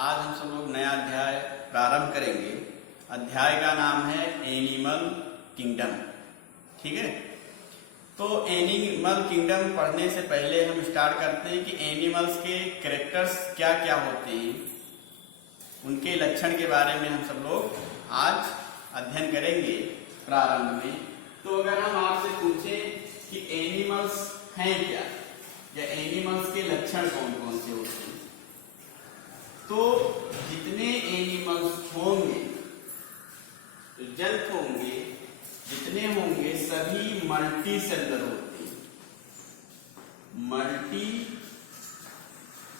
आज हम सब लोग नया अध्याय प्रारंभ करेंगे। अध्याय का नाम है एनिमल किंगडम। ठीक है, तो एनिमल किंगडम पढ़ने से पहले हम स्टार्ट करते हैं कि एनिमल्स के कैरेक्टर्स क्या क्या होते हैं, उनके लक्षण के बारे में हम सब लोग आज अध्ययन करेंगे प्रारंभ में। तो अगर हम आपसे पूछें कि एनिमल्स हैं क्या या एनिमल्स के लक्षण कौन कौन से होते हैं, तो जितने एनिमल्स होंगे, तो जंतु होंगे, जितने होंगे सभी मल्टी सेलुलर होते हैं। मल्टी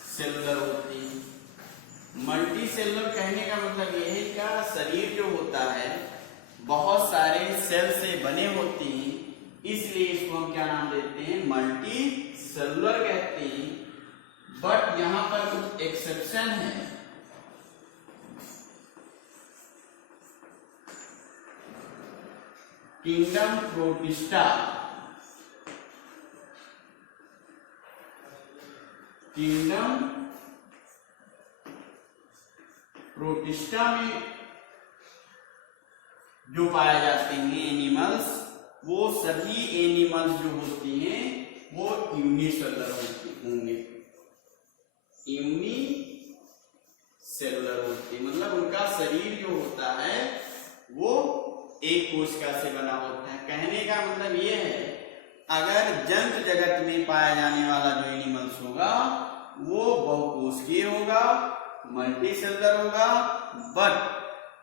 सेलुलर होते हैं। मल्टी सेलुलर कहने का मतलब यह है कि शरीर जो होता है बहुत सारे सेल से बने होते हैं, इसलिए इसको हम क्या नाम देते हैं, मल्टी सेलुलर कहते हैं। बट यहां पर कुछ एक्सेप्शन है। किंगडम प्रोटिस्टा, किंगडम प्रोटिस्टा में जो पाए जाते हैं एनिमल्स, वो सभी एनिमल्स जो होते हैं वो यूनिसेलुलर होंगे। यूनिसेलुलर होती है, मतलब उनका शरीर जो होता है वो एक कोशिका से बना होता है। कहने का मतलब ये है, अगर जंतु जगत में पाया जाने वाला जो एनिमल्स होगा वो बहुकोशिकीय होगा, मल्टी सेलुलर होगा। बट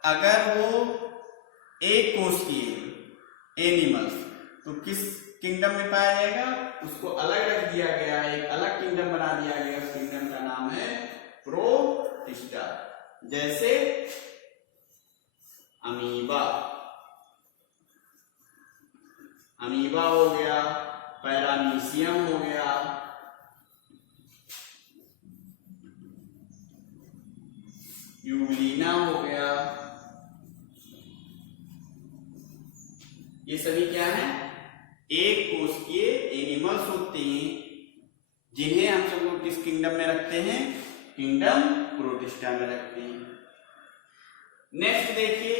अगर वो एक कोशिकीय एनिमल्स, तो किस किंगडम में पाया जाएगा, उसको अलग रख दिया गया है, एक अलग किंगडम बना दिया गया। उस किंगडम का नाम है प्रोटिस्टा। जैसे अमीबा, अमीबा हो गया, पैरामीशियम हो गया, यूग्लिना हो गया। ये सभी क्या है, एक कोशिकीय एनिमल्स होते हैं, जिन्हें हम सब लोग किस किंगडम में रखते हैं, किंगडम प्रोटिस्टा में रखते हैं। नेक्स्ट देखिए,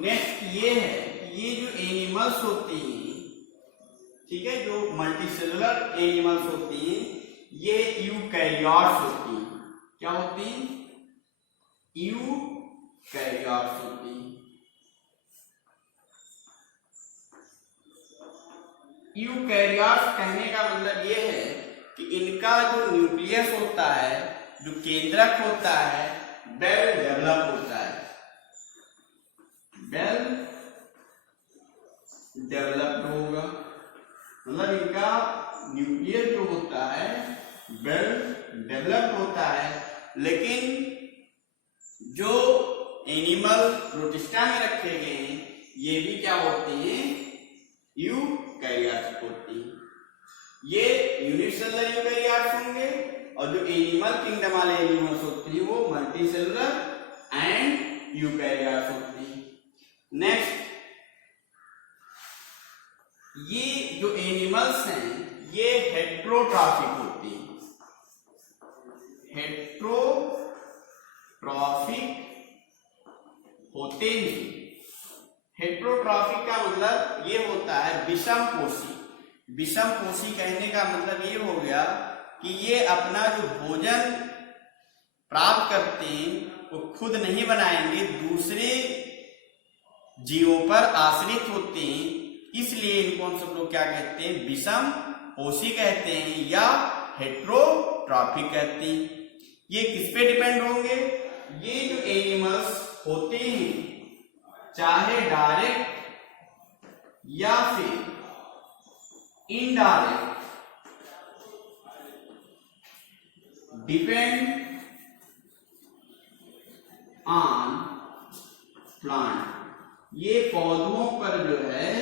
नेक्स्ट ये है कि ये जो एनिमल्स होते हैं, ठीक है, जो मल्टीसेलुलर एनिमल्स होती हैं, ये यूकैरियोट्स होती हैं। क्या होती हैं, यूकैरियोट्स होती हैं। यूकैरियोट्स कहने का मतलब ये है कि इनका जो न्यूक्लियस होता है, जो केंद्रक होता है, वेल डेवलप होता है, वेल डेवलप्ड होगा। मतलब इनका न्यूक्लियस जो होता है वेल डेवलप्ड होता है। लेकिन जो एनिमल प्रोटिस्टा में रखे गए हैं, ये भी क्या होते हैं, यूकैरियोट्स होते हैं। ये यूनिसेलुलर यूकैरियोट्स होंगे, और जो एनिमल किंगडम वाले एनिमल्स होते हैं वो मल्टीसेलुलर एंड यूकैरियोट्स होते हैं। नेक्स्ट, ये जो एनिमल्स हैं ये हेट्रोट्रॉफिक होते हैं। हेट्रोट्रॉफिक होते हैं। हेट्रोट्रॉफिक का मतलब ये होता है विषमपोषी। विषमपोषी कहने का मतलब ये हो गया कि ये अपना जो भोजन प्राप्त करते हैं वो खुद नहीं बनाएंगे, दूसरे जीवों पर आश्रित होते हैं। इसलिए इनको हम सब लोग क्या कहते हैं, विषमपोषी कहते हैं या हेट्रोट्रॉफिक कहते हैं। ये किस पे डिपेंड होंगे, ये जो एनिमल्स होते हैं, चाहे डायरेक्ट या फिर इनडायरेक्ट, डिपेंड ऑन प्लांट। ये पौधों पर जो है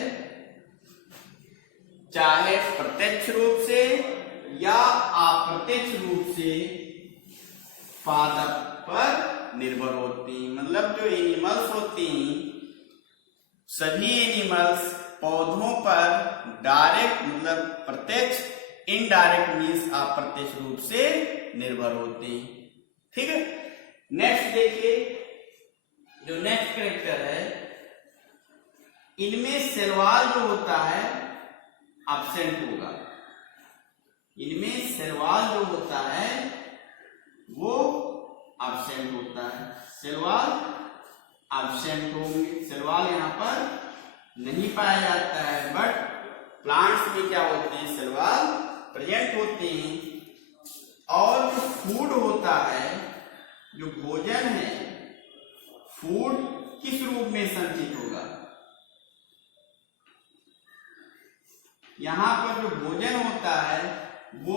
चाहे प्रत्यक्ष रूप से या अप्रत्यक्ष रूप से पादप पर निर्भर होती हैं। मतलब जो एनिमल्स होती हैं, सभी एनिमल्स पौधों पर डायरेक्ट मतलब प्रत्यक्ष, इनडायरेक्ट मीन्स अप्रत्यक्ष रूप से निर्भर होते हैं। ठीक है, नेक्स्ट देखिए, जो नेक्स्ट कैरेक्टर है, इनमें सेलवाल जो होता है एब्सेंट होगा। इनमें सेलवाल जो होता है वो एब्सेंट होता है। सेलवाल एब्सेंट होंगे, सेलवाल यहाँ पर नहीं पाया जाता है, बट प्लांट्स में क्या होते हैं, सेलवाल प्रेजेंट होते हैं। और जो फूड होता है, जो भोजन है, फूड किस रूप में संचित होगा? यहां पर जो भोजन होता है वो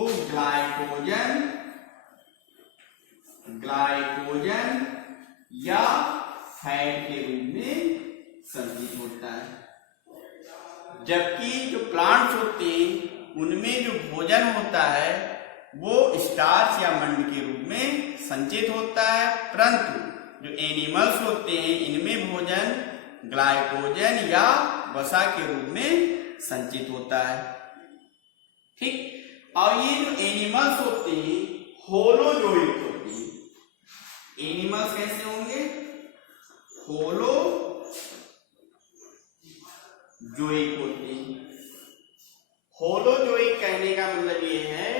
ग्लाइकोजन या फैट के रूप में संचित होता है। जबकि जो प्लांट्स होते हैं उनमें जो भोजन होता है वो स्टार्च या मंड के रूप में संचित होता है, परंतु जो एनिमल्स होते हैं इनमें भोजन ग्लाइकोजन या वसा के रूप में संचित होता है। ठीक, और ये जो एनिमल्स होते हैं होलोजोइक होते हैं। एनिमल्स कैसे होंगे? होलोजोइक होते हैं। होलोजोइक कहने का मतलब ये है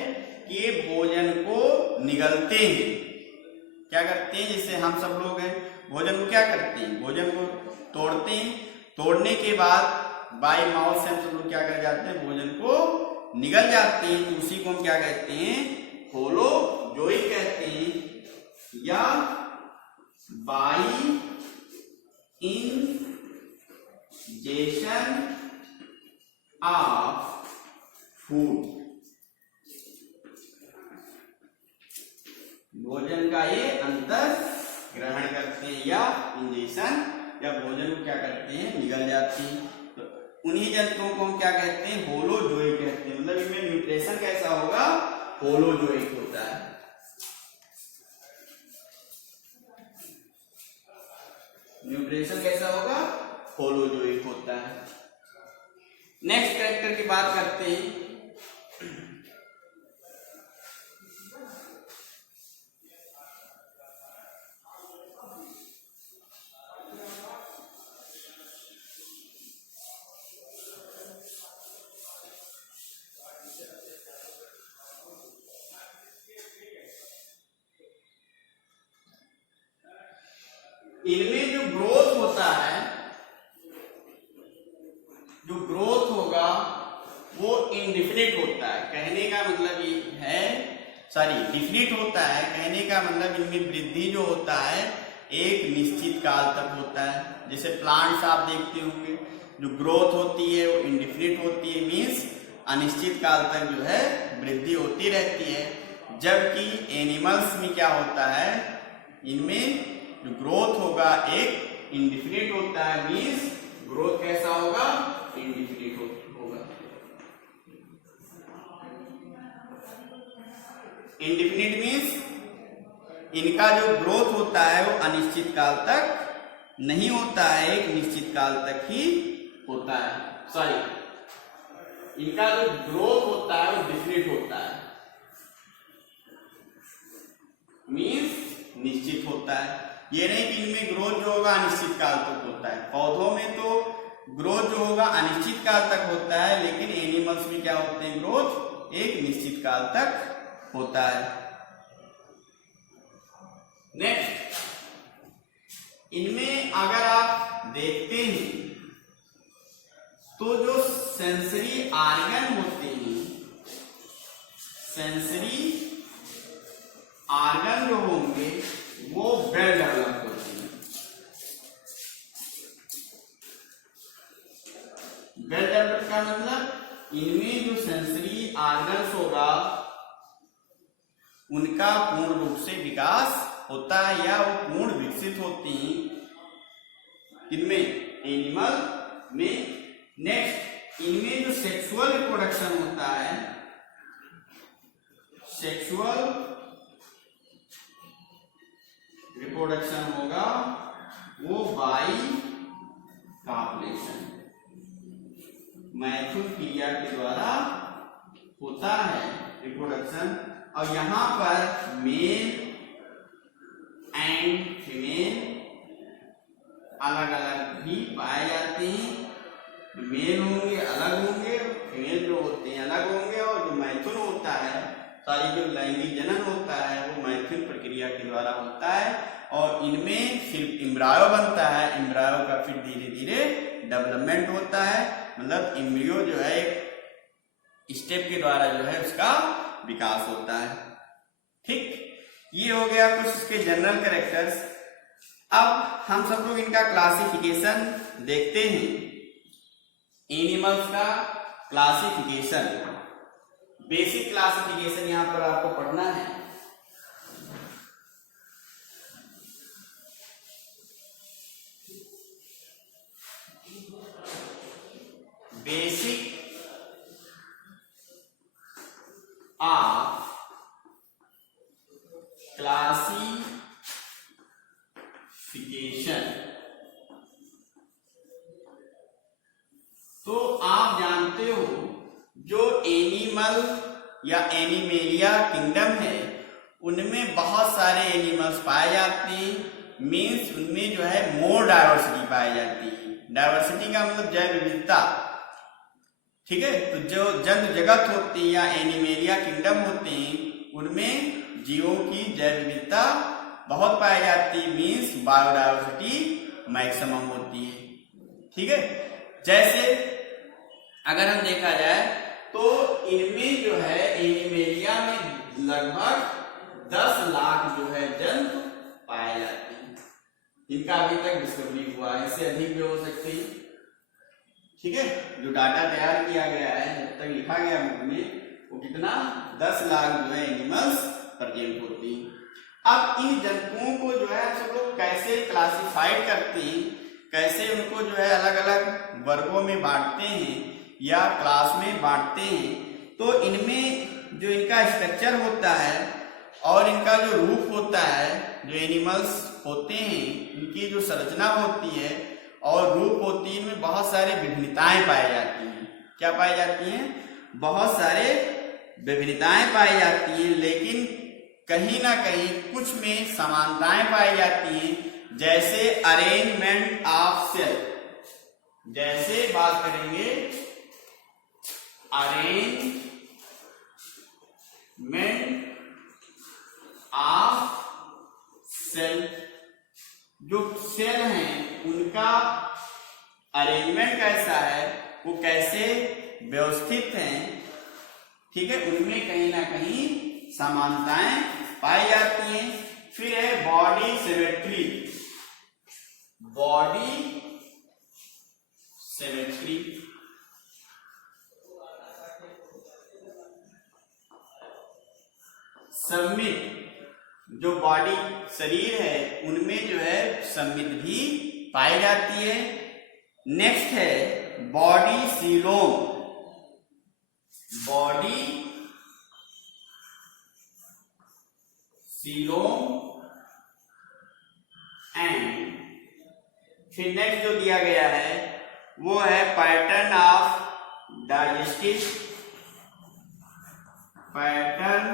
कि ये भोजन को निगलते हैं। क्या करते हैं? जैसे हम सब लोग हैं, भोजन को क्या करते हैं? भोजन को तोड़ते हैं, तोड़ने के बाद बाय माउथ से हम सब लोग क्या कर जाते हैं? भोजन को निगल जाते हैं। तो उसी को हम क्या कहते हैं? होलोजोइक कहते हैं, या बाई इंजेशन ऑफ फूड। भोजन का ये अंतर ग्रहण करते हैं, या इंजेशन, या भोजन को क्या करते हैं? निगल जाते हैं। तो उन्हीं जंतुओं को हम क्या कहते हैं? होलोजोइक कहते हैं। मतलब इनमें न्यूट्रिशन कैसा होगा? होलोजोइक होता है। न्यूट्रिशन कैसा होगा? होलोजोइक होता है। नेक्स्ट कैरेक्टर की बात करते हैं। इनमें जो ग्रोथ होता है, जो ग्रोथ होगा वो इनडिफिनिट होता है। कहने का मतलब ये है, डिफिनिट होता है। कहने का मतलब इनमें वृद्धि जो होता है एक निश्चित काल तक होता है। जैसे प्लांट्स आप देखते होंगे, जो ग्रोथ होती है वो इनडिफिनिट होती है, मीन्स अनिश्चित काल तक जो है वृद्धि होती रहती है। जबकि एनिमल्स में क्या होता है, इनमें जो ग्रोथ होगा एक इंडिफिनिट होता है, मीन्स ग्रोथ कैसा होगा? इंडिफिनिट होगा। इंडिफिनिट मीन्स इनका जो ग्रोथ होता है वो अनिश्चित काल तक नहीं होता है, एक निश्चित काल तक ही होता है। इनका जो ग्रोथ होता है वो डिफिनिट होता है, मीन्स निश्चित होता है। ये नहीं कि इनमें ग्रोथ जो होगा अनिश्चित काल तक होता है। पौधों में तो ग्रोथ जो होगा अनिश्चित काल तक होता है, लेकिन एनिमल्स में क्या होते हैं? ग्रोथ एक निश्चित काल तक होता है। नेक्स्ट, इनमें अगर आप देखते हैं तो जो सेंसरी आर्गन होते हैं, सेंसरी आर्गन जो होंगे वो वेल डेवलप होते हैं। वेल डेवलप का मतलब इनमें जो सेंसरी आर्गन्स होगा उनका पूर्ण रूप से विकास होता है, या वो पूर्ण विकसित होती हैं। इनमें एनिमल में। नेक्स्ट, इनमें जो सेक्सुअल रिप्रोडक्शन होता है, सेक्सुअल रिप्रोडक्शन होगा वो बाई कॉपुलेशन, मैथुन क्रिया के द्वारा होता है रिप्रोडक्शन। और यहां पर मेल एंड फीमेल अलग अलग भी पाए जाते हैं। मेल होंगे अलग होंगे, फीमेल जो होते हैं अलग होंगे, और जो मैथुन होता है, सारी जो लैंगिक जनन होता है वो मैथुन प्रक्रिया के द्वारा होता है, और इनमें सिर्फ एम्ब्रायो बनता है। एम्ब्रायो का फिर धीरे धीरे डेवलपमेंट होता है, मतलब एम्ब्रियो जो है एक स्टेप के द्वारा जो है उसका विकास होता है। ठीक, ये हो गया कुछ इसके जनरल कैरेक्टर्स। अब हम सब लोग इनका क्लासिफिकेशन देखते हैं। एनिमल्स का क्लासिफिकेशन, बेसिक क्लासिफिकेशन यहां पर आपको पढ़ना है। Basic of classification. तो आप जानते हो जो एनिमल या एनिमेलिया किंगडम है उनमें बहुत सारे एनिमल्स पाए जाते हैं। मीन्स उनमें जो है मोर डाइवर्सिटी पाई जाती है। डाइवर्सिटी का मतलब जैव विविधता। ठीक है, तो जो जंतु जगत होते हैं या एनिमेलिया किंगडम होते हैं उनमें जीवों की जैव विविधता बहुत पाई जाती है। मीन्स बायोडाइवर्सिटी मैक्सिमम होती है। ठीक है, जैसे अगर हम देखा जाए तो इनमें जो है एनिमेलिया में लगभग 10 लाख जो है जंतु पाए जाते हैं। इनका अभी तक डिस्कवरी हुआ है, इससे अधिक भी हो सकते हैं। ठीक है, जो डाटा तैयार किया गया है, जब तक लिखा गया बुक में, वो कितना 10 लाख जो है एनिमल्स प्रेजेंट होती हैं। अब इन जंतुओं को जो है सब लोग कैसे क्लासिफाइड करते हैं, कैसे उनको जो है अलग अलग वर्गों में बांटते हैं या क्लास में बांटते हैं, तो इनमें जो इनका स्ट्रक्चर होता है और इनका जो रूप होता है, जो एनिमल्स होते हैं इनकी जो संरचना होती है और रूप होती है, इनमें बहुत सारे विभिन्नताएं पाई जाती हैं। क्या पाई जाती हैं? बहुत सारे विभिन्नताएं पाई जाती हैं, लेकिन कहीं ना कहीं कुछ में समानताएं पाई जाती हैं। जैसे अरेंजमेंट ऑफ सेल, जैसे बात करेंगे अरेंजमेंट ऑफ सेल, जो सेल हैं उनका अरेंजमेंट कैसा है, वो कैसे व्यवस्थित हैं। ठीक है, उनमें कहीं ना कहीं समानताएं पाई जाती हैं। फिर है बॉडी सिमेट्री, बॉडी सिमेट्री, सममित, जो बॉडी शरीर है उनमें जो है सममित भी पाई जाती है। नेक्स्ट है body coelom, body coelom and फिर नेक्स्ट जो दिया गया है वो है pattern of digestive, pattern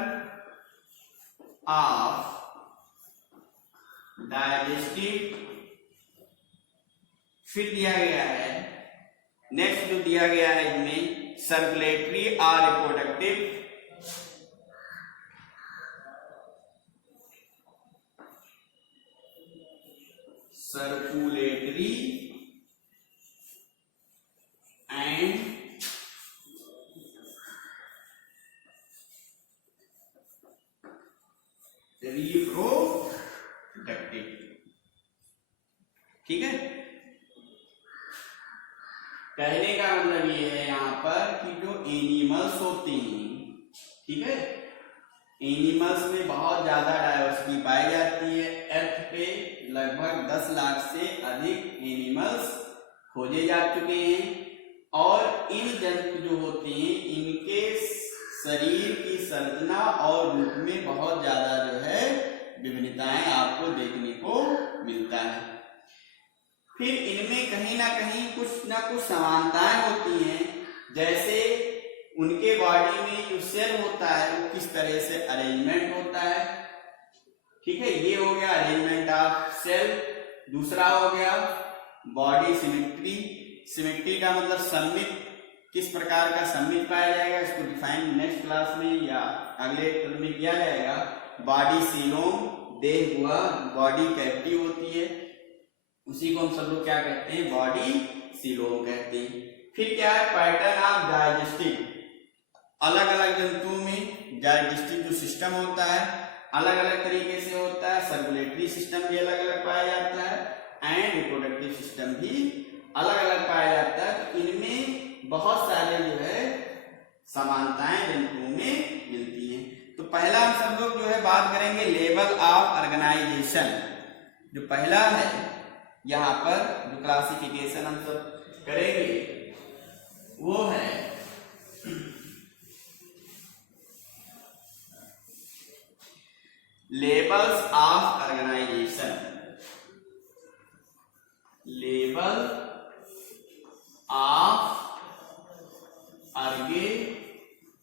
of digestive. फिर दिया गया है नेक्स्ट जो दिया गया है इनमें सर्कुलेटरी और रिप्रोडक्टिव, सर्कुलेटरी एंड रिप्रोडक्टिव। ठीक है, कहने का मतलब ये है यहाँ पर कि जो एनिमल्स होते हैं, ठीक है, एनिमल्स में बहुत ज्यादा डाइवर्सिटी पाई जाती है। अर्थ पे लगभग 10 लाख से अधिक एनिमल्स खोजे जा चुके हैं, और इन जंतु जो होते हैं इनके शरीर की संरचना और रूप में बहुत ज्यादा जो है विभिन्नताएं आपको देखने को मिलता है। फिर इनमें कहीं ना कहीं कुछ ना कुछ समानताएं होती हैं। जैसे उनके बॉडी में जो सेल होता है वो किस तरह से अरेंजमेंट होता है, ठीक है, ये हो गया अरेंजमेंट ऑफ सेल। दूसरा हो गया बॉडी सिमेट्री। सिमेट्री का मतलब सममित, किस प्रकार का सममित पाया जाएगा, इसको डिफाइन नेक्स्ट क्लास में या अगले क्लास में किया जाएगा। बॉडी सीलोम, देह हुआ, बॉडी कैविटी होती है, उसी को हम सब लोग क्या कहते हैं, बॉडी सीलोम कहते हैं। फिर क्या है, पैटर्न ऑफ डाइजेस्टिव। अलग अलग जंतुओं में डाइजेस्टिव जो सिस्टम होता है अलग अलग तरीके से होता है। सर्कुलेटरी सिस्टम भी अलग अलग पाया जाता है एंड रिप्रोडक्टिव सिस्टम भी अलग अलग पाया जाता है। तो इनमें बहुत सारे जो है समानताएं जंतुओं में मिलती हैं। तो पहला हम सब लोग जो है बात करेंगे लेवल ऑफ ऑर्गेनाइजेशन। जो पहला है यहाँ पर जो क्लासिफिकेशन हम सब करेंगे वो है levels of organisation. Level of organisation,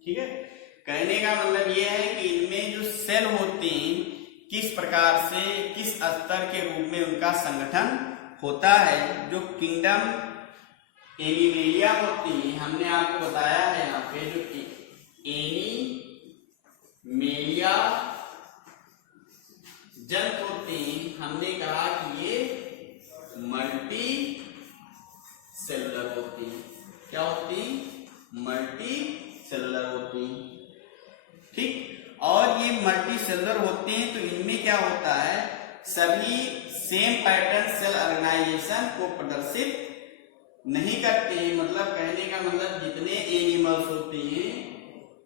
ठीक है। कहने का मतलब यह है कि इनमें जो सेल होते हैं किस प्रकार से, किस स्तर के रूप में उनका संगठन होता है। जो किंगडम एनिमेलिया होती है, हमने आपको बताया है यहाँ पे, जो एनिमेलिया जंतु होते हैं, हमने कहा कि ये मल्टी सेलुलर होती हैं। क्या होती हैं, मल्टी सेलुलर होती हैं, ठीक। और ये मल्टी सेलुलर होते हैं तो इनमें क्या होता है, सभी सेम पैटर्न सेल ऑर्गेनाइजेशन को प्रदर्शित नहीं करते हैं। मतलब कहने का मतलब जितने एनिमल्स होते हैं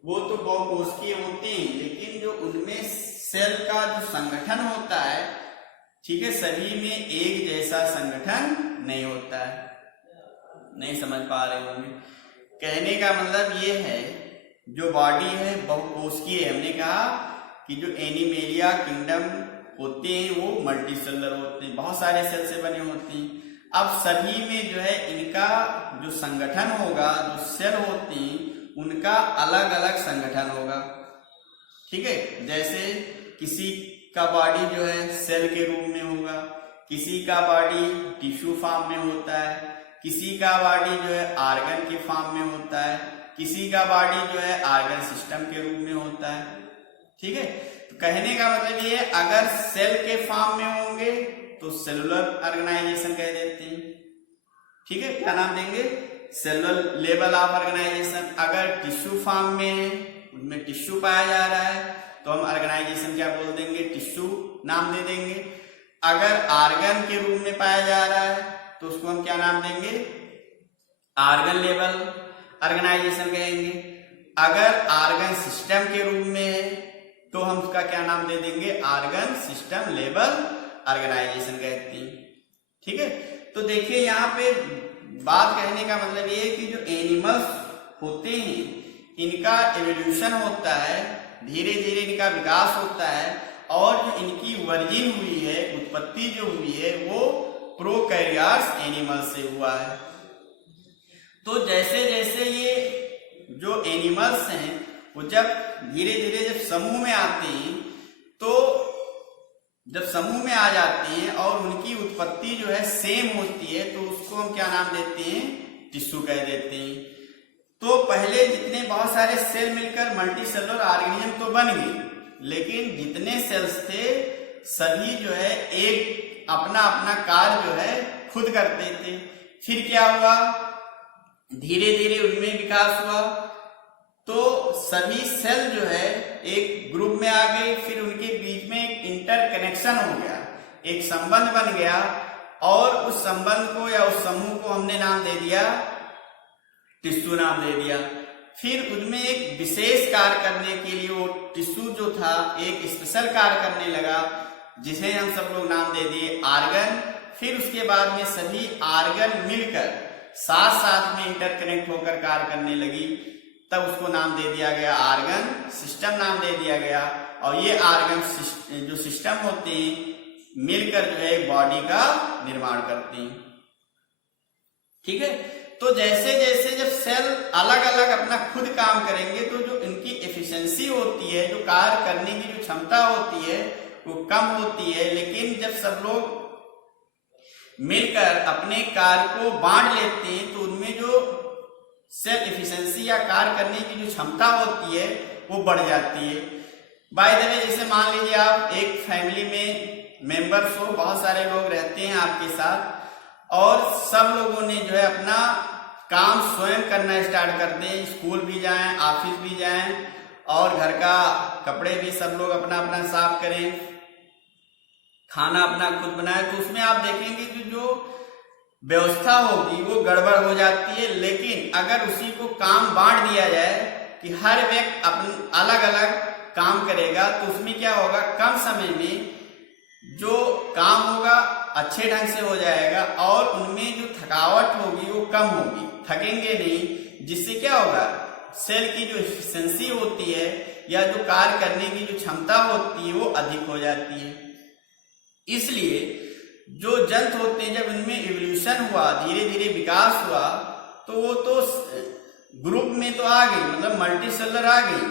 वो तो बहुकोषीय होते हैं, लेकिन जो उनमें सेल का जो संगठन होता है, ठीक है, सभी में एक जैसा संगठन नहीं होता है। नहीं समझ पा रहे होंगे। कहने का मतलब ये है जो बॉडी है बहुकोषीय है। हमने कहा कि जो एनिमेलिया किंगडम होते हैं वो मल्टी सेलुलर होते हैं, बहुत सारे सेल से बने होते हैं। अब सभी में जो है इनका जो संगठन होगा, जो सेल होती हैं उनका अलग अलग संगठन होगा, ठीक है। जैसे किसी का बॉडी जो है सेल के रूप में होगा, किसी का बॉडी टिश्यू फॉर्म में होता है, किसी का बॉडी जो है आर्गन के फॉर्म में होता है, किसी का बॉडी जो है आर्गन सिस्टम के रूप में होता है, ठीक है। तो कहने का मतलब ये है अगर सेल के फॉर्म में होंगे तो सेलुलर ऑर्गेनाइजेशन कह देते हैं, ठीक है। क्या नाम देंगे, सेलुलर लेवल ऑफ ऑर्गेनाइजेशन। अगर टिश्यू फॉर्म में है, उनमें टिश्यू पाया जा रहा है तो हम ऑर्गेनाइजेशन क्या बोल देंगे, टिश्यू नाम दे देंगे। अगर आर्गन के रूप में पाया जा रहा है तो उसको हम क्या नाम देंगे, आर्गन लेवल ऑर्गेनाइजेशन कहेंगे। अगर आर्गन सिस्टम के रूप में है तो हम उसका क्या नाम दे देंगे, आर्गन सिस्टम लेवल ऑर्गेनाइजेशन कहते हैं, ठीक है। तो देखिए यहाँ पे बात कहने का मतलब ये है कि जो एनिमल्स होते हैं इनका एवोल्यूशन होता है, धीरे धीरे इनका विकास होता है, और जो इनकी वर्जिन हुई है, उत्पत्ति जो हुई है वो प्रोकैरियोट्स एनिमल से हुआ है। तो जैसे जैसे ये जो एनिमल्स हैं वो जब धीरे धीरे जब समूह में आते हैं, तो जब समूह में आ जाते हैं और उनकी उत्पत्ति जो है सेम होती है तो उसको हम क्या नाम देते हैं, टिश्यू कह देते हैं। तो पहले जितने बहुत सारे सेल मिलकर मल्टी सेलुलर ऑर्गेनिज्म तो बन गए, लेकिन जितने सेल्स थे सभी जो है एक अपना अपना कार्य जो है खुद करते थे। फिर क्या हुआ, धीरे धीरे उनमें विकास हुआ तो सभी सेल जो है एक ग्रुप में आ गए, फिर उनके बीच में एक इंटरकनेक्शन हो गया, एक संबंध बन गया, और उस संबंध को या उस समूह को हमने नाम दे दिया, टिश्यू नाम दे दिया। फिर उनमें एक विशेष कार्य करने के लिए वो टिश्यू जो था एक स्पेशल कार्य करने लगा, जिसे हम सब लोग नाम दे दिए आर्गन। फिर उसके बाद में सभी आर्गन मिलकर साथ साथ में इंटरकनेक्ट होकर कार्य करने लगी, तब उसको नाम दे दिया गया आर्गन सिस्टम नाम दे दिया गया। और ये आर्गन जो सिस्टम होते हैं मिलकर जो है बॉडी का निर्माण करते हैं, ठीक है। तो जैसे जैसे जब सेल अलग अलग अपना खुद काम करेंगे तो जो इनकी एफिशिएंसी होती है, जो कार्य करने की जो क्षमता होती है वो कम होती है। लेकिन जब सब लोग मिलकर अपने कार्य को बांट लेते हैं तो उनमें जो सेल एफिशिएंसी या कार्य करने की जो क्षमता होती है वो बढ़ जाती है। बाय द वे, जैसे मान लीजिए आप एक फैमिली में मेंबर्स हो, बहुत सारे लोग रहते हैं आपके साथ और सब लोगों ने जो है अपना काम स्वयं करना स्टार्ट कर दें, स्कूल भी जाएं, ऑफिस भी जाएं और घर का कपड़े भी सब लोग अपना अपना साफ करें, खाना अपना खुद बनाए, तो उसमें आप देखेंगे कि जो व्यवस्था होगी वो गड़बड़ हो जाती है। लेकिन अगर उसी को काम बांट दिया जाए कि हर व्यक्ति अपन अलग अलग काम करेगा तो उसमें क्या होगा, कम समय में जो काम होगा अच्छे ढंग से हो जाएगा और उनमें जो थकावट होगी वो कम होगी, थकेंगे नहीं, जिससे क्या होगा, सेल की जो एफिशिएंसी होती है या जो कार्य करने की जो क्षमता होती है वो अधिक हो जाती है। इसलिए जो जंतु होते हैं जब इनमें इवोल्यूशन हुआ, धीरे धीरे विकास हुआ, तो वो तो ग्रुप में तो आ गई, मतलब मल्टी सेलर आ गई,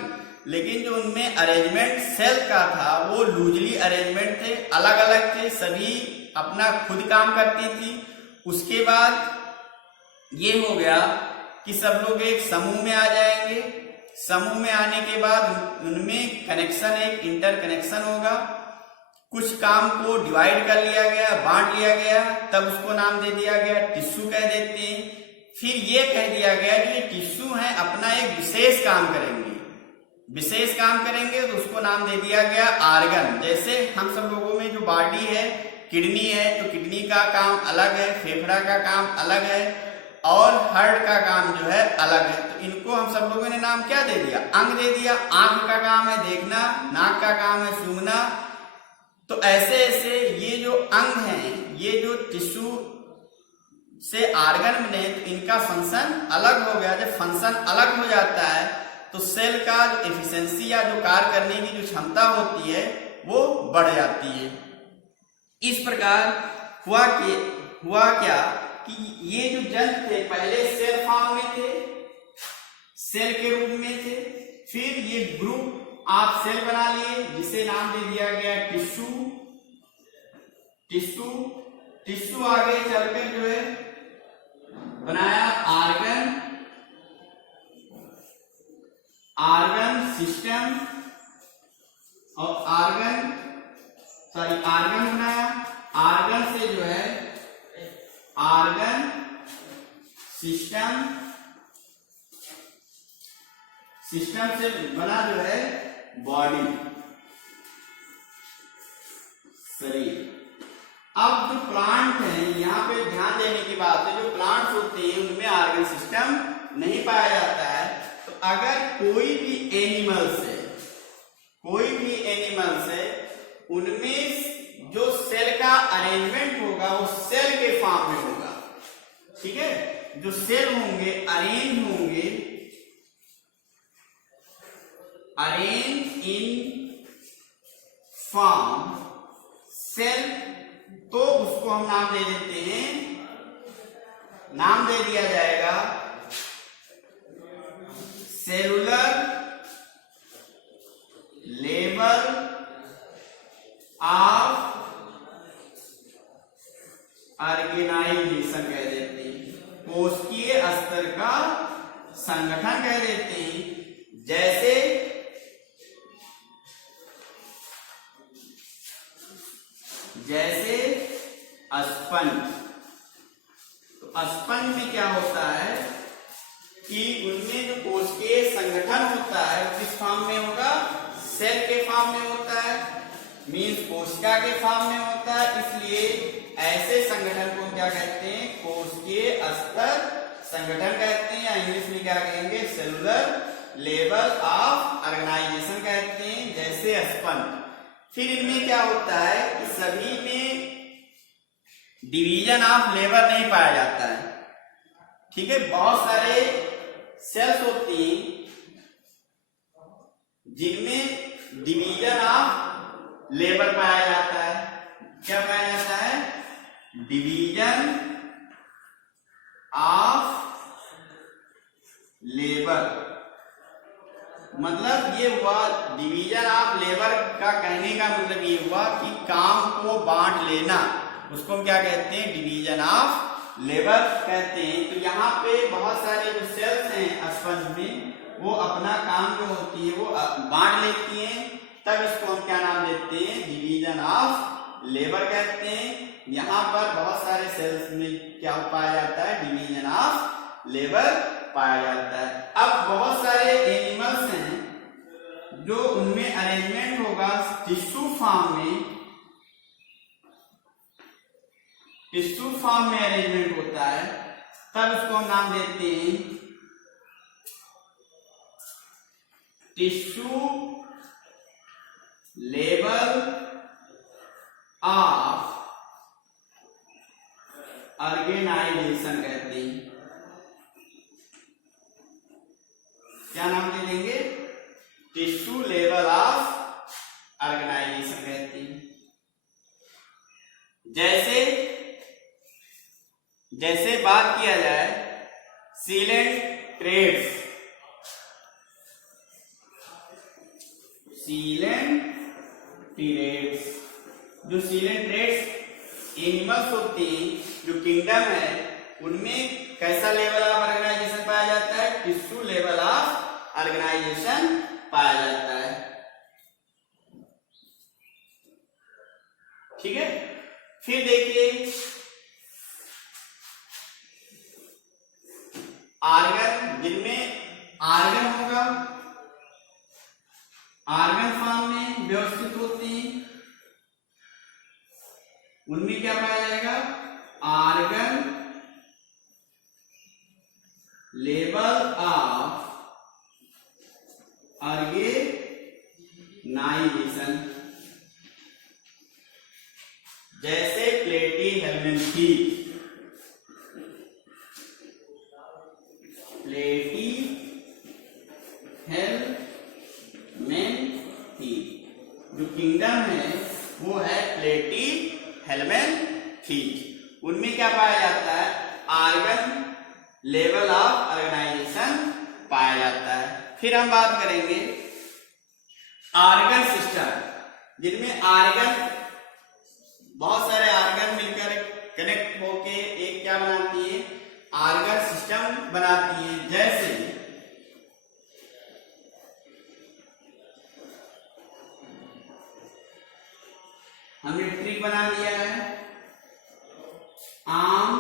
लेकिन जो उनमें अरेंजमेंट सेल का था वो लूजली अरेंजमेंट थे, अलग अलग थे, सभी अपना खुद काम करती थी। उसके बाद ये हो गया कि सब लोग एक समूह में आ जाएंगे, समूह में आने के बाद उनमें कनेक्शन, एक इंटर कनेक्शन होगा, कुछ काम को डिवाइड कर लिया गया, बांट लिया गया, तब उसको नाम दे दिया गया टिश्यू कह देते हैं। फिर ये कह दिया गया कि ये टिश्यू है अपना एक विशेष काम करेंगे, विशेष काम करेंगे तो उसको नाम दे दिया गया आर्गन। जैसे हम सब लोगों में जो बॉडी है, किडनी है, तो किडनी का काम अलग है, फेफड़ा का काम अलग है और हार्ट का काम जो है अलग है। तो इनको हम सब लोगों ने नाम क्या दे दिया, अंग दे दिया। आंख का काम है देखना, नाक का काम है सूंघना। तो ऐसे ऐसे ये जो अंग हैं, ये जो टिश्यू से आर्गन बने, तो इनका फंक्शन अलग हो गया। जब फंक्शन अलग हो जाता है तो सेल का जो एफिशिएंसी या जो कार्य करने की जो क्षमता होती है वो बढ़ जाती है। इस प्रकार हुआ क्या कि ये जो जंतु थे पहले सेल फॉर्म में थे, सेल के रूप में थे, फिर ये ग्रुप आप सेल बना लिए जिसे नाम दे दिया गया टिश्यू। टिश्यू टिश्यू आगे चलकर जो है बनाया आर्गन, आर्गन सिस्टम और आर्गन बनाया। आर्गन से जो है आर्गन सिस्टम, सिस्टम से बना जो है बॉडी, शरीर। अब जो प्लांट है, यहाँ पे ध्यान देने की बात है, जो प्लांट्स होते हैं उनमें आर्गन सिस्टम नहीं पाया जाता है। तो अगर कोई भी एनिमल से उनमें जो सेल का अरेंजमेंट होगा वो सेल के फॉर्म में होगा, ठीक है। जो सेल होंगे अरेंज होंगे, अरेंज इन फॉर्म सेल, तो उसको हम नाम दे देते हैं, नाम दे दिया जाएगा सेलुलर लेवल ऑफ ऑर्गेनाइजेशन कह देते हैं, कोशिकीय स्तर का संगठन कह देते हैं। जैसे स्पंज, तो स्पंज में क्या होता है कि उनमें जो कोशिकीय संगठन होता है किस फॉर्म में होगा, सेल के फॉर्म में होता है, मीन्स कोशिका के फॉर्म में होता है। इसलिए ऐसे संगठन को क्या कहते हैं, कोशिकीय स्तर संगठन कहते हैं, या इंग्लिश में क्या कहेंगे, सेलुलर लेवल ऑफ ऑर्गेनाइजेशन कहते हैं, जैसे स्पंज। फिर इनमें क्या होता है कि सभी में डिवीजन ऑफ लेबर नहीं पाया जाता है, ठीक है। बहुत सारे सेल्स होती हैं जिनमें डिवीजन ऑफ लेबर पाया जाता है। क्या पाया जाता है, डिवीजन ऑफ लेबर, मतलब ये हुआ डिवीजन ऑफ लेबर का कहने का मतलब ये हुआ कि काम को बांट लेना, उसको हम क्या कहते हैं, डिवीजन ऑफ लेबर कहते हैं। तो यहाँ पे बहुत सारे जो सेल्स हैं स्पंज में, वो अपना काम जो होती है वो बांट लेती हैं, तब इसको हम क्या नाम देते हैं, डिवीजन ऑफ लेबर कहते हैं। यहाँ पर बहुत सारे सेल्स में क्या पाया जाता है, डिवीजन ऑफ लेबर पाया जाता है। अब बहुत सारे एनिमल्स हैं जो उनमें अरेंजमेंट होगा टिश्यू फॉर्म में, टिश्यू फॉर्म में अरेंजमेंट होता है, तब उसको हम नाम देते हैं टिश्यू लेवल ऑफ ऑर्गेनाइजेशन कहते हैं। क्या नाम दे देंगे, टिश्यू लेवल ऑफ ऑर्गेनाइजेशन कहते हैं। जैसे बात किया जाए सीलेंट्रेट्स, जो सीलेंट्रेट्स एनिमल्स होते हैं, जो किंगडम है, उनमें कैसा लेवल ऑफ ऑर्गेनाइजेशन पाया जाता है, टिश्यू लेवल ऑफ ऑर्गेनाइजेशन पाया जाता है। ठीक है, फिर देखिए आर्गन, जिनमें आर्गन होगा, आर्गन फॉर्म में व्यवस्थित होते हैं, उनमें क्या पाया जाएगा, आर्गन लेवल ऑफ ऑर्गेनाइजेशन, जैसे प्लेटीहेल्मिन्थी, जो किंगडम है वो है प्लेटीहेल्मिन्थी, उनमें क्या पाया जाता है, आर्गन लेवल ऑफ ऑर्गेनाइजेशन पाया जाता है। फिर हम बात करेंगे आर्गन सिस्टम, जिनमें आर्गन, बहुत सारे आर्गन मिलकर कनेक्ट होके एक क्या बनाती है, आर्गन सिस्टम बनाती है। जैसे हमने ट्री बना लिया है, आम,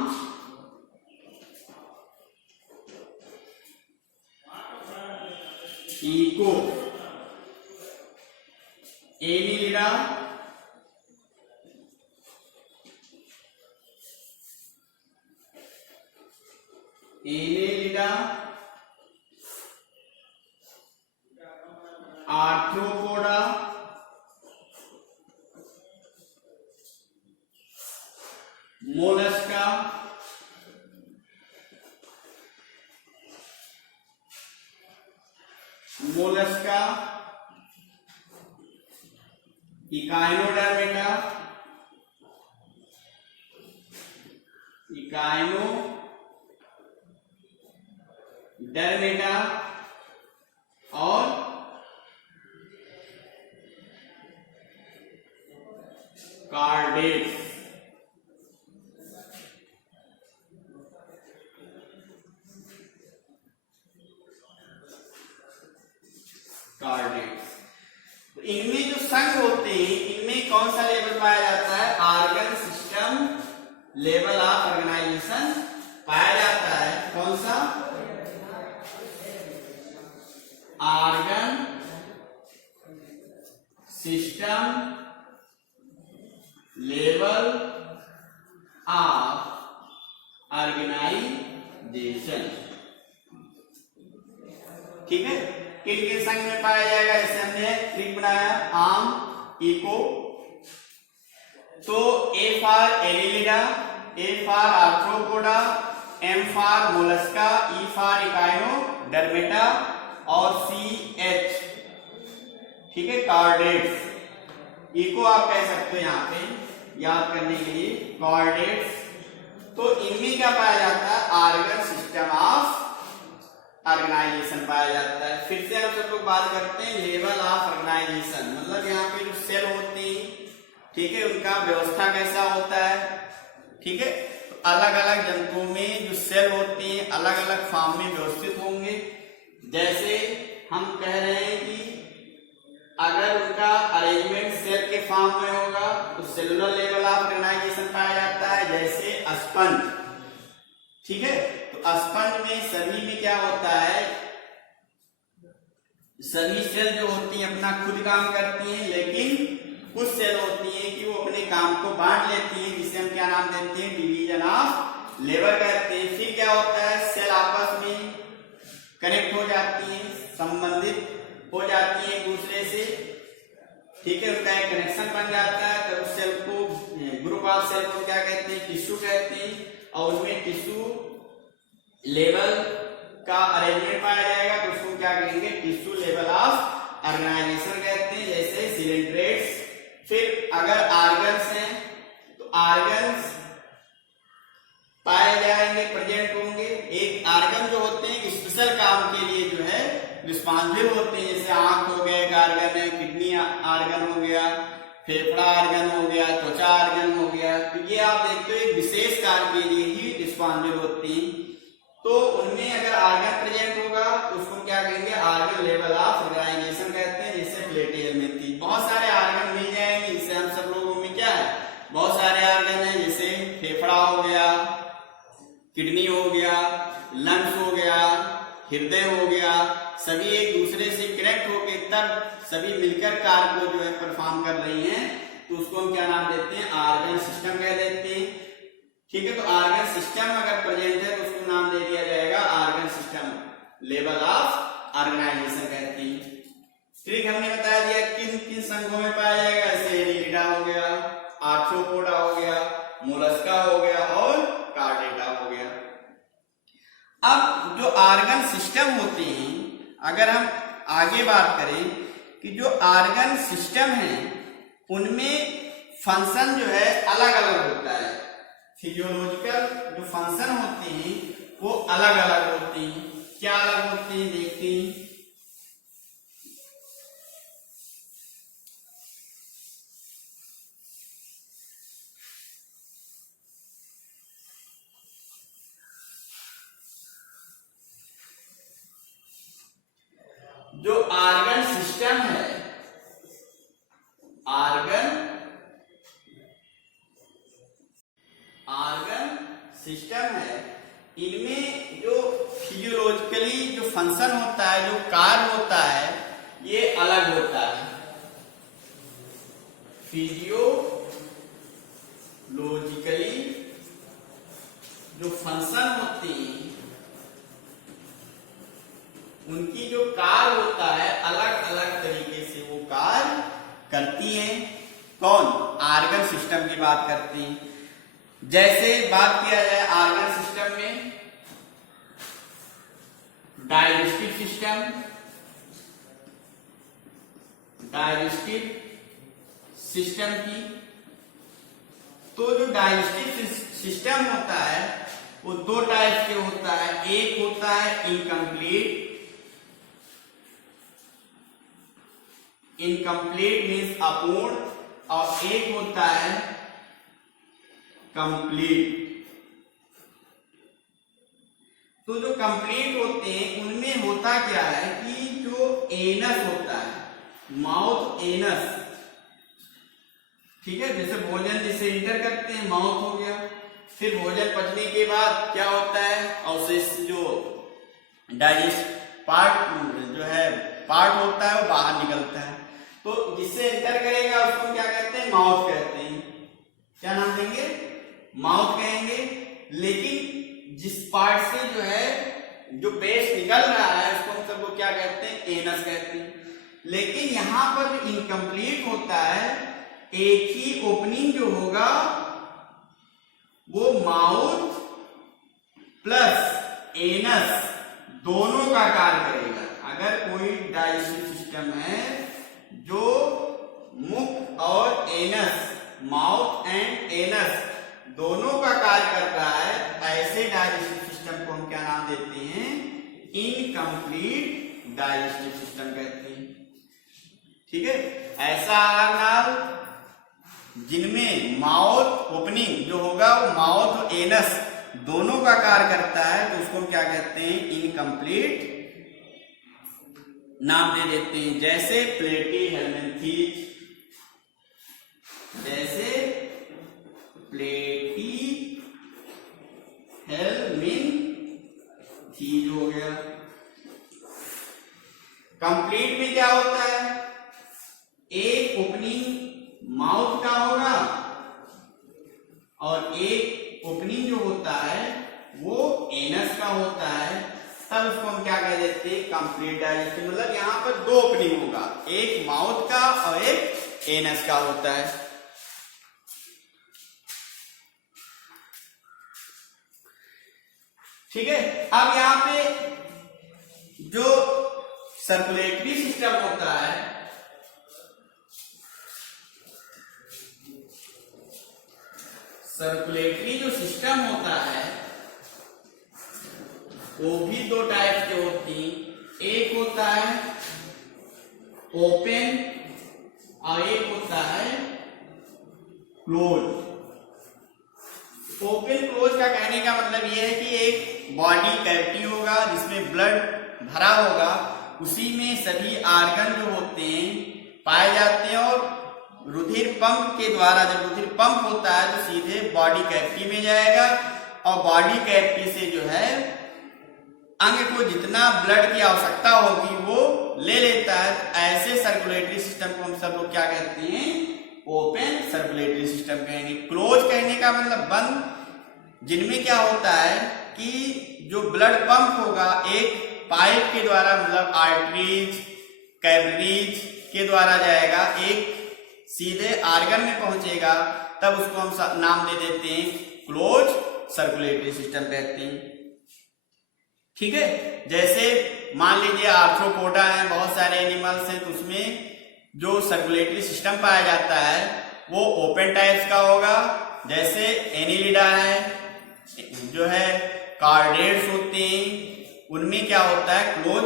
eco, Annelida, arthropoda, Mollusca, Echinodermata, और कार्डेट्स। तो इनमें जो संघ होते हैं, इनमें कौन सा लेवल पाया जाता है, organ system level of organisation पाया जाता है। कौन सा, organ system level of organisation. ठीक है, किन किन संघ में पाया जाएगा, जैसे हमने ट्रिक बनाया, आम, इको, तो A for Annelida, A for Arthropoda, M for Mollusca, E for Echinodermata और सी एच, ठीक है, कार्डेट्स। इको आप कह सकते हो यहाँ पे याद करने के लिए, कार्डेट्स। तो इनमें क्या पाया जाता है, आर्गन सिस्टम ऑफ ऑर्गेनाइजेशन पाया जाता है। फिर से हम सब लोग बात करते हैं लेवल ऑफ ऑर्गेनाइजेशन, मतलब यहाँ पे जो सेल होते हैं, ठीक है, उनका व्यवस्था कैसा होता है, ठीक है। तो अलग अलग जंतुओं में जो सेल होते हैं अलग अलग फॉर्म में व्यवस्थित होंगे। जैसे हम कह रहे हैं कि अगर उनका अरेंजमेंट सेल के फॉर्म में होगा तो सेलुलर लेवल ऑफ ऑर्गेनाइजेशन पाया जाता है। जैसे स्पंज, ठीक है, तो स्पंज में सभी में क्या होता है, सभी सेल जो होती हैं अपना खुद काम करती हैं, लेकिन कुछ सेल होती हैं कि वो अपने काम को बांट लेती हैं, जिसे हम क्या नाम देते हैं, डिवीजन ऑफ लेबर कहते हैं। फिर क्या होता है, सेल आपस में कनेक्ट हो जाती हैं, संबंधित हो जाती है एक दूसरे से, ठीक है, उनका एक कनेक्शन बन जाता है। तो उस सेल को, ग्रुप ऑफ सेल को क्या कहते हैं, टिश्यू कहते हैं। और उसमें टिश्यू लेवल का अरेंजमेंट पाया जाएगा तो उसको क्या कहेंगे, टिश्यू लेवल ऑफ ऑर्गेनाइजेशन कहते हैं। जैसे सिलेंड्रेट्स। फिर अगर ऑर्गन्स हैं तो ऑर्गन्स पाए जाएंगे, प्रेजेंट होंगे। एक ऑर्गन जो होते हैं स्पेशल काम के लिए जो है रिस्पॉन्सिबल होते हैं, जैसे आंख हो गया एक ऑर्गन है, किडनी ऑर्गन हो गया, फेफड़ा ऑर्गन हो गया, त्वचा ऑर्गन हो गया। तो ये आप देखते हो एक विशेष कार्य के लिए ही रिस्पॉन्सिबल होती हैं। तो उनमें अगर ऑर्गन प्रेजेंट होगा तो उसको क्या कहेंगे, ऑर्गन लेवल ऑफ ऑर्गेनाइजेशन कहते हैं। जैसे प्लेटियल में थी, बहुत सारे ऑर्गन मिल जाएंगे, जिससे हम सब लोगों में क्या है, बहुत सारे ऑर्गन है। जैसे फेफड़ा हो गया, किडनी हो गया, लंग्स हो गया, हृदय हो गया, सभी एक दूसरे से कनेक्ट होके तब सभी मिलकर कार्य को जो है परफॉर्म कर रही हैं, तो उसको हम क्या नाम देते हैं, ऑर्गन सिस्टम कह देते हैं, ठीक है। तो ऑर्गन सिस्टम अगर प्रेजेंट है तो उसको नाम दे दिया जाएगा organ system level of organisation कहते हैं। ठीक, हमने बता दिया किन किन संघों में पाया जाएगा, जैसे एनिलिडा हो गया, आर्थ्रोपोडा हो गया, मोलस्का हो गया और कार्डेटा हो गया। अब जो ऑर्गन सिस्टम होते हैं, अगर हम आगे बात करें कि जो ऑर्गन सिस्टम है उनमें फंक्शन जो है अलग अलग होता है। फिजियोलॉजिकल जो फंक्शन होते हैं वो अलग अलग होते हैं। क्या अलग होते हैं देखते हैं। जो ऑर्गन सिस्टम है, ऑर्गन सिस्टम है, इनमें जो फिजियोलॉजिकली जो फंक्शन होता है, जो कार्य होता है, ये अलग होता है। फिजियोलॉजिकली जो फंक्शन होते हैं उनकी जो कार्य होता है अलग अलग तरीके से वो कार्य करती हैं। कौन, ऑर्गन सिस्टम की बात करती हैं। जैसे बात किया जाए ऑर्गन सिस्टम में डाइजेस्टिव सिस्टम, की, तो जो डाइजेस्टिव सिस्टम होता है वो दो टाइप के होता है। एक होता है इनकम्प्लीट मीन्स अपूर्ण, और एक होता है कंप्लीट। तो जो कंप्लीट होते हैं उनमें होता क्या है कि जो एनस होता है, माउथ एनस, ठीक है, जैसे भोजन जिसे इंटर करते हैं माउथ हो गया, फिर भोजन पचने के बाद क्या होता है, अवशेष जो डाइजेस्ट पार्ट होता है वो बाहर निकलता है। तो जिससे इंटर करेगा उसको क्या कहते हैं, माउथ कहते हैं। क्या नाम देंगे, माउथ कहेंगे। लेकिन जिस पार्ट से जो है जो पेस्ट निकल रहा है उसको हम सबको क्या कहते हैं, एनस कहते हैं। लेकिन यहां पर इनकम्प्लीट होता है, एक ही ओपनिंग जो होगा वो माउथ प्लस एनस दोनों का कार्य करेगा। अगर कोई डाइजेस्टिव सिस्टम है जो मुख और एनस, माउथ एंड एनस दोनों का कार्य कर रहा है, ऐसे डाइजेस्टिव सिस्टम को हम क्या नाम देते हैं, इनकम्प्लीट डाइजेस्टिव सिस्टम कहते हैं। ठीक है, ऐसा आहार नाल जिनमें माउथ ओपनिंग जो होगा वो माउथ और एनस दोनों का कार्य करता है, तो उसको हम क्या कहते हैं, इनकम्प्लीट नाम दे देते हैं। जैसे प्लेटीहेल्मिन्थीज, जैसे प्लेटीहेल्मिन्थीज हो गया। कंप्लीट में क्या होता है, एक ओपनिंग माउथ का होगा और एक ओपनिंग जो होता है वो एनस का होता है, तब उसको हम क्या कह देते हैं, कंप्लीट डाइजेस्टिव। मतलब यहां पर दो ओपनिंग होगा, एक माउथ का और एक एनस का होता है। ठीक है, अब यहां पे जो सर्कुलेटरी सिस्टम होता है, सर्कुलेटरी जो सिस्टम होता है वो भी दो टाइप के होती हैं। एक होता है ओपन और एक होता है क्लोज। ओपन क्लोज का कहने का मतलब यह है कि एक बॉडी कैविटी होगा जिसमें ब्लड भरा होगा, उसी में सभी आर्गन जो होते हैं पाए जाते हैं और रुधिर पंप के द्वारा, जब रुधिर पंप होता है तो सीधे बॉडी कैविटी में जाएगा और बॉडी कैविटी से जो है अंग को जितना ब्लड की आवश्यकता होगी वो ले लेता है। ऐसे सर्कुलेटरी सिस्टम को हम सब लोग क्या कहते हैं, ओपन सर्कुलेटरी सिस्टम कहेंगे। क्लोज कहने का मतलब बंद, जिनमें क्या होता है कि जो ब्लड पंप होगा एक पाइप के द्वारा, मतलब आर्टरीज कैपिलरीज के द्वारा जाएगा, एक सीधे आर्गन में पहुंचेगा, तब उसको हम नाम दे देते हैं क्लोज सर्कुलेटरी सिस्टम कहते हैं। ठीक है, जैसे मान लीजिए आर्थ्रोपोडा है, बहुत सारे एनिमल्स हैं, तो उसमें जो सर्कुलेटरी सिस्टम पाया जाता है वो ओपन टाइप्स का होगा। जैसे एनिलिडा है, जो है कार्डेट्स होते हैं, उनमें क्या होता है, क्लोज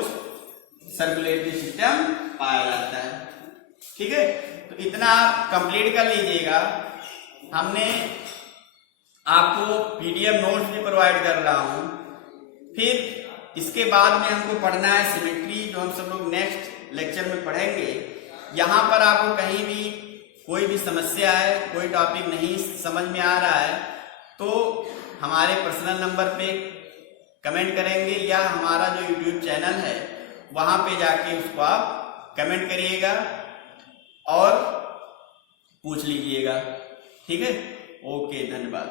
सर्कुलेटरी सिस्टम पाया जाता है। ठीक है, तो इतना आप कंप्लीट कर लीजिएगा। हमने आपको पीडीएफ नोट्स भी प्रोवाइड कर रहा हूं। फिर इसके बाद में हमको पढ़ना है सिमेट्री, जो हम सब लोग नेक्स्ट लेक्चर में पढ़ेंगे। यहाँ पर आपको कहीं भी कोई भी समस्या है, कोई टॉपिक नहीं समझ में आ रहा है, तो हमारे पर्सनल नंबर पे कमेंट करेंगे या हमारा जो यूट्यूब चैनल है वहाँ पे जाके उसको आप कमेंट करिएगा और पूछ लीजिएगा। ठीक है, ओके, धन्यवाद।